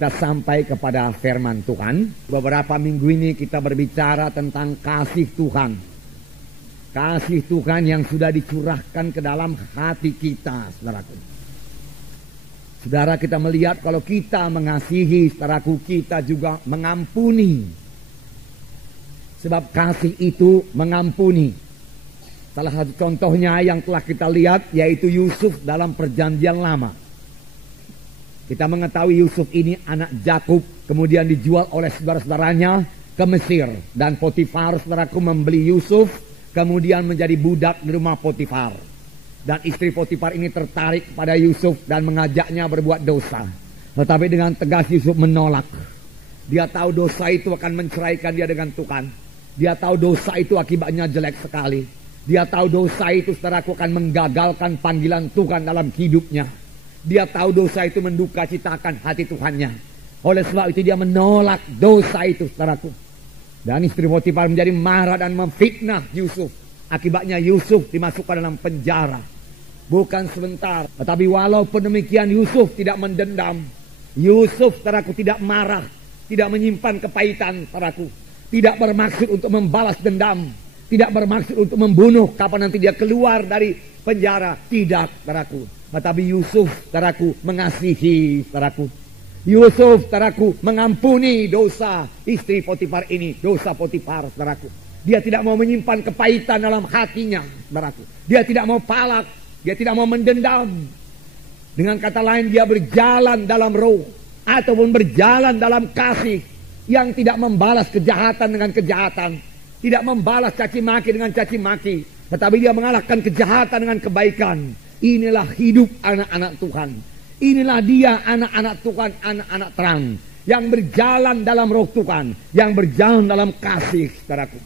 Kita sampai kepada firman Tuhan. Beberapa minggu ini kita berbicara tentang kasih Tuhan. Kasih Tuhan yang sudah dicurahkan ke dalam hati kita, saudaraku. Saudara, kita melihat kalau kita mengasihi, saudaraku, kita juga mengampuni. Sebab kasih itu mengampuni. Salah satu contohnya yang telah kita lihat yaitu Yusuf dalam perjanjian lama. Kita mengetahui Yusuf ini anak Yakub, kemudian dijual oleh saudara-saudaranya ke Mesir. Dan Potifar, saudaraku, membeli Yusuf, kemudian menjadi budak di rumah Potifar. Dan istri Potifar ini tertarik pada Yusuf dan mengajaknya berbuat dosa. Tetapi dengan tegas Yusuf menolak. Dia tahu dosa itu akan menceraikan dia dengan Tuhan. Dia tahu dosa itu akibatnya jelek sekali. Dia tahu dosa itu, saudaraku, akan menggagalkan panggilan Tuhan dalam hidupnya. Dia tahu dosa itu menduka citakan hati Tuhannya. Oleh sebab itu dia menolak dosa itu, saudaraku. Dan istri Potifar menjadi marah dan memfitnah Yusuf. Akibatnya Yusuf dimasukkan dalam penjara. Bukan sebentar, tetapi walaupun demikian Yusuf tidak mendendam. Yusuf, saudaraku, tidak marah, tidak menyimpan kepahitan, saudaraku. Tidak bermaksud untuk membalas dendam. Tidak bermaksud untuk membunuh kapan nanti dia keluar dari penjara. Tidak, saudaraku. Tetapi Yusuf, saudaraku, mengasihi, saudaraku. Yusuf, saudaraku, mengampuni dosa istri Potifar ini. Dosa Potifar, saudaraku. Dia tidak mau menyimpan kepahitan dalam hatinya, saudaraku. Dia tidak mau palak. Dia tidak mau mendendam. Dengan kata lain, dia berjalan dalam roh. Ataupun berjalan dalam kasih. Yang tidak membalas kejahatan dengan kejahatan. Tidak membalas caci maki dengan caci maki. Tetapi dia mengalahkan kejahatan dengan kebaikan. Inilah hidup anak-anak Tuhan. Inilah dia anak-anak Tuhan, anak-anak terang. Yang berjalan dalam roh Tuhan. Yang berjalan dalam kasih, saudaraku.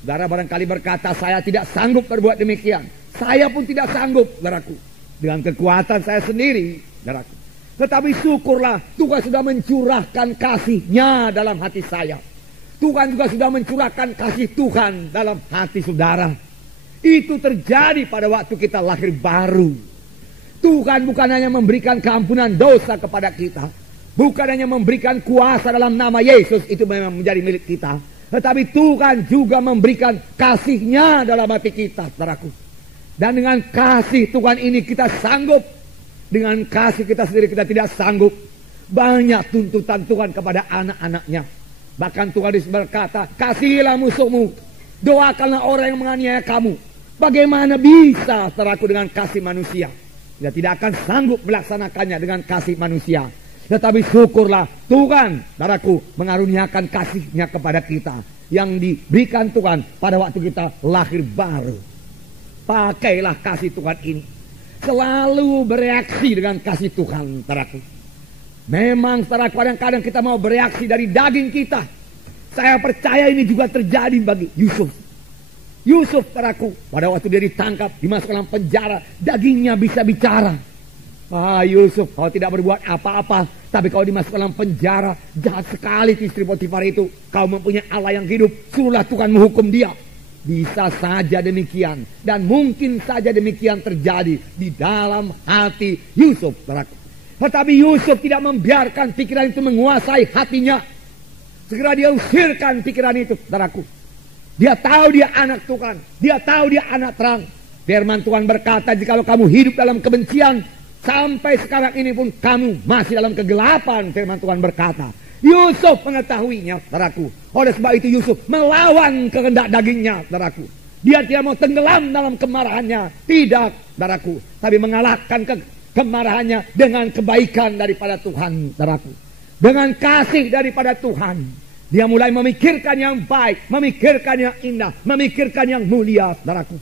Saudara barangkali berkata, saya tidak sanggup berbuat demikian. Saya pun tidak sanggup, saudaraku. Dengan kekuatan saya sendiri, saudaraku. Tetapi syukurlah Tuhan sudah mencurahkan kasih-Nya dalam hati saya. Tuhan juga sudah mencurahkan kasih Tuhan dalam hati saudara. Itu terjadi pada waktu kita lahir baru. Tuhan bukan hanya memberikan keampunan dosa kepada kita. Bukan hanya memberikan kuasa dalam nama Yesus, itu memang menjadi milik kita. Tetapi Tuhan juga memberikan kasih-Nya dalam hati kita, saudaraku. Dan dengan kasih Tuhan ini kita sanggup. Dengan kasih kita sendiri kita tidak sanggup. Banyak tuntutan Tuhan kepada anak-anaknya. Bahkan Tuhan berkata, kasihilah musuhmu. Doakanlah orang yang menganiaya kamu. Bagaimana bisa, saudaraku, dengan kasih manusia? Dia tidak akan sanggup melaksanakannya dengan kasih manusia. Tetapi syukurlah Tuhan, saudaraku, mengaruniakan kasih-Nya kepada kita. Yang diberikan Tuhan pada waktu kita lahir baru. Pakailah kasih Tuhan ini. Selalu bereaksi dengan kasih Tuhan, saudaraku. Memang, saudaraku, kadang-kadang kita mau bereaksi dari daging kita. Saya percaya ini juga terjadi bagi Yusuf. Yusuf, saudaraku, pada waktu dia ditangkap, dimasukkan dalam penjara, dagingnya bisa bicara. Yusuf, kau tidak berbuat apa-apa, tapi kau dimasukkan dalam penjara, jahat sekali istri Potifar itu. Kau mempunyai Allah yang hidup, suruhlah Tuhan menghukum dia. Bisa saja demikian, dan mungkin saja demikian terjadi di dalam hati Yusuf, saudaraku. Tetapi Yusuf tidak membiarkan pikiran itu menguasai hatinya. Segera dia usirkan pikiran itu, saudaraku. Dia tahu dia anak Tuhan. Dia tahu dia anak terang. Firman Tuhan berkata, jikalau kamu hidup dalam kebencian, sampai sekarang ini pun kamu masih dalam kegelapan. Firman Tuhan berkata. Yusuf mengetahuinya, saudaraku. Oleh sebab itu Yusuf melawan kehendak dagingnya, saudaraku. Dia tidak mau tenggelam dalam kemarahannya. Tidak, saudaraku. Tapi mengalahkan kemarahannya dengan kebaikan daripada Tuhan, saudaraku. Dengan kasih daripada Tuhan. Dia mulai memikirkan yang baik, memikirkan yang indah, memikirkan yang mulia, saudaraku.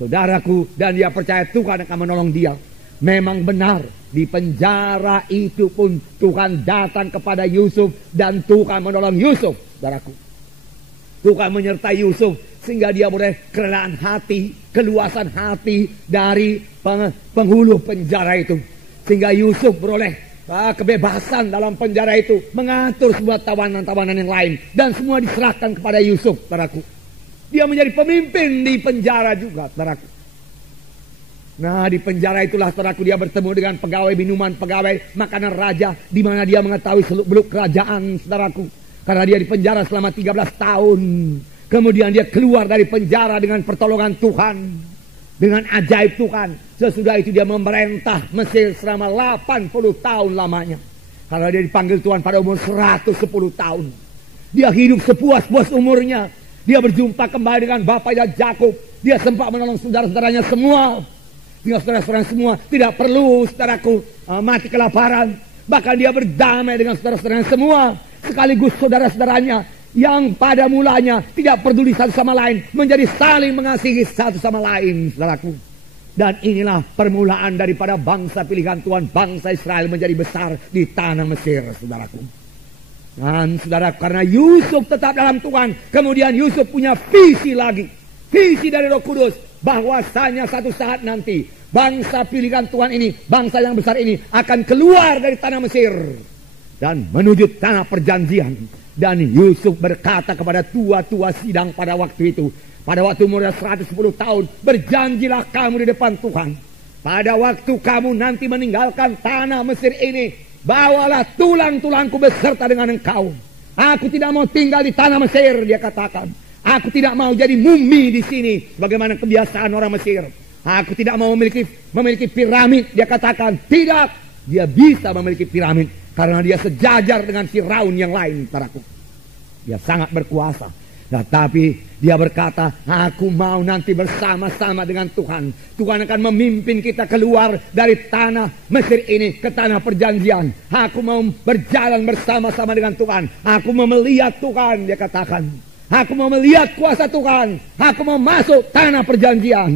Saudaraku, dan dia percaya Tuhan akan menolong dia. Memang benar, di penjara itu pun Tuhan datang kepada Yusuf dan Tuhan menolong Yusuf, saudaraku. Tuhan menyertai Yusuf sehingga dia boleh kerelaan hati, keluasan hati dari penghulu penjara itu. Sehingga Yusuf beroleh kebebasan dalam penjara itu, mengatur sebuah tawanan-tawanan yang lain, dan semua diserahkan kepada Yusuf, saudaraku. Dia menjadi pemimpin di penjara juga, saudaraku. Nah, di penjara itulah saudaraku dia bertemu dengan pegawai minuman, pegawai makanan raja, di mana dia mengetahui seluk-beluk kerajaan, saudaraku. Karena dia di penjara selama 13 tahun. Kemudian dia keluar dari penjara dengan pertolongan Tuhan, dengan ajaib Tuhan. Sesudah itu dia memerintah Mesir selama 80 tahun lamanya. Karena dia dipanggil Tuhan pada umur 110 tahun. Dia hidup sepuas-puas umurnya. Dia berjumpa kembali dengan bapaknya Yakub. Dia sempat menolong saudara-saudaranya semua. Tinggal saudara-saudara semua tidak perlu saudaraku mati kelaparan. Bahkan dia berdamai dengan saudara-saudaranya semua. Sekaligus saudara-saudaranya yang pada mulanya tidak peduli satu sama lain menjadi saling mengasihi satu sama lain, saudaraku. Dan inilah permulaan daripada bangsa pilihan Tuhan, bangsa Israel menjadi besar di tanah Mesir, saudaraku. Dan saudara, karena Yusuf tetap dalam Tuhan, kemudian Yusuf punya visi lagi, visi dari Roh Kudus, bahwasanya satu saat nanti bangsa pilihan Tuhan ini, bangsa yang besar ini akan keluar dari tanah Mesir dan menuju tanah perjanjian. Dan Yusuf berkata kepada tua-tua sidang pada waktu itu, pada waktu umurnya 110 tahun, berjanjilah kamu di depan Tuhan, pada waktu kamu nanti meninggalkan tanah Mesir ini, bawalah tulang-tulangku beserta dengan engkau. Aku tidak mau tinggal di tanah Mesir, dia katakan. Aku tidak mau jadi mumi di sini, bagaimana kebiasaan orang Mesir. Aku tidak mau memiliki piramid, dia katakan. Tidak, dia bisa memiliki piramid karena dia sejajar dengan Firaun yang lain, saudaraku. Dia sangat berkuasa. Nah, tapi dia berkata, aku mau nanti bersama-sama dengan Tuhan. Tuhan akan memimpin kita keluar dari tanah Mesir ini ke tanah perjanjian. Aku mau berjalan bersama-sama dengan Tuhan. Aku mau melihat Tuhan, dia katakan. Aku mau melihat kuasa Tuhan. Aku mau masuk tanah perjanjian.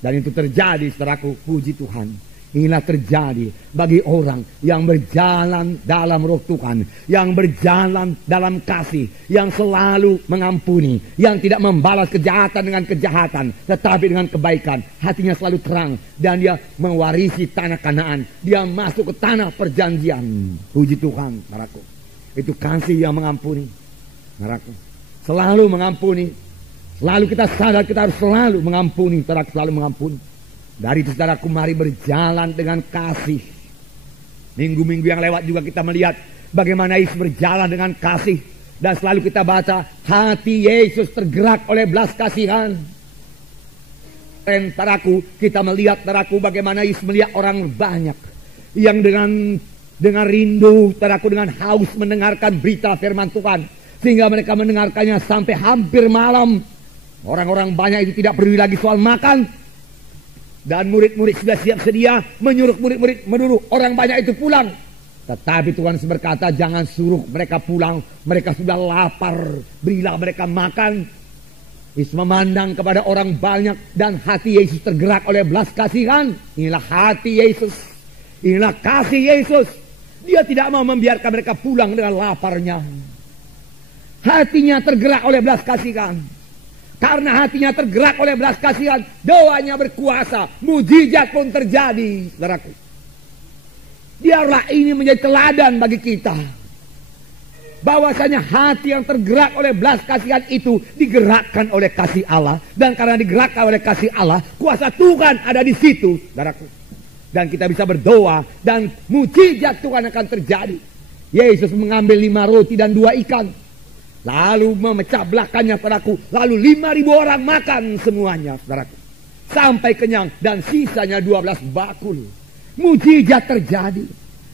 Dan itu terjadi, saudaraku, puji Tuhan. Inilah terjadi bagi orang yang berjalan dalam Roh Tuhan, yang berjalan dalam kasih, yang selalu mengampuni, yang tidak membalas kejahatan dengan kejahatan, tetapi dengan kebaikan. Hatinya selalu terang dan dia mewarisi tanah Kanaan. Dia masuk ke tanah perjanjian. Puji Tuhan, saudaraku. Itu kasih yang mengampuni, saudaraku. Selalu mengampuni. Selalu kita sadar kita harus selalu mengampuni, saudaraku, selalu mengampuni. Dari itu, saudaraku, mari berjalan dengan kasih. Minggu-minggu yang lewat juga kita melihat bagaimana Yesus berjalan dengan kasih. Dan selalu kita baca, hati Yesus tergerak oleh belas kasihan. Dan saudaraku, kita melihat, saudaraku, bagaimana Yesus melihat orang banyak yang dengan rindu, saudaraku, dengan haus mendengarkan berita firman Tuhan. Sehingga mereka mendengarkannya sampai hampir malam. Orang-orang banyak itu tidak peduli lagi soal makan. Dan murid-murid sudah siap sedia menyuruh murid-murid menyuruh orang banyak itu pulang. Tetapi Tuhan berkata, jangan suruh mereka pulang. Mereka sudah lapar. Berilah mereka makan. Yesus memandang kepada orang banyak dan hati Yesus tergerak oleh belas kasihan. Inilah hati Yesus. Inilah kasih Yesus. Dia tidak mau membiarkan mereka pulang dengan laparnya. Hatinya tergerak oleh belas kasihan. Karena hatinya tergerak oleh belas kasihan, doanya berkuasa, mujizat pun terjadi, saudaraku. Biarlah ini menjadi teladan bagi kita. Bahwasanya hati yang tergerak oleh belas kasihan itu digerakkan oleh kasih Allah. Dan karena digerakkan oleh kasih Allah, kuasa Tuhan ada di situ, saudaraku. Dan kita bisa berdoa dan mujizat Tuhan akan terjadi. Yesus mengambil 5 roti dan 2 ikan. Lalu memecah belahkannya, saudaraku. Lalu 5.000 orang makan semuanya, saudaraku. Sampai kenyang dan sisanya 12 bakul. Mujizat terjadi.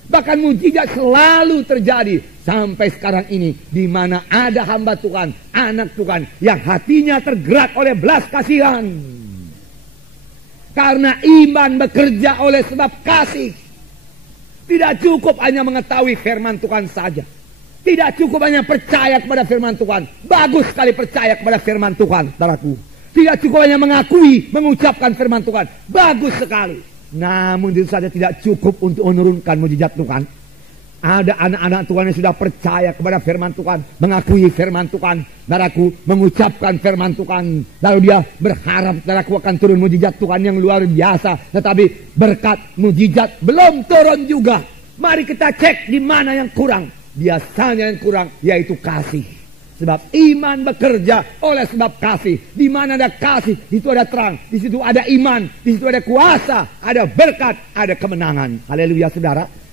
Bahkan mujizat selalu terjadi sampai sekarang ini, di mana ada hamba Tuhan, anak Tuhan yang hatinya tergerak oleh belas kasihan. Karena iman bekerja oleh sebab kasih. Tidak cukup hanya mengetahui firman Tuhan saja. Tidak cukup hanya percaya kepada firman Tuhan. Bagus sekali percaya kepada firman Tuhan, saudaraku. Tidak cukup hanya mengakui, mengucapkan firman Tuhan. Bagus sekali. Namun itu saja tidak cukup untuk menurunkan mujizat Tuhan. Ada anak-anak Tuhan yang sudah percaya kepada firman Tuhan, mengakui firman Tuhan, saudaraku, mengucapkan firman Tuhan. Lalu dia berharap, saudaraku, akan turun mujizat Tuhan yang luar biasa. Tetapi berkat mujizat belum turun juga. Mari kita cek di mana yang kurang. Biasanya yang kurang yaitu kasih. Sebab iman bekerja oleh sebab kasih. Di mana ada kasih, di situ ada terang, di situ ada iman, di situ ada kuasa, ada berkat, ada kemenangan. Haleluya saudara.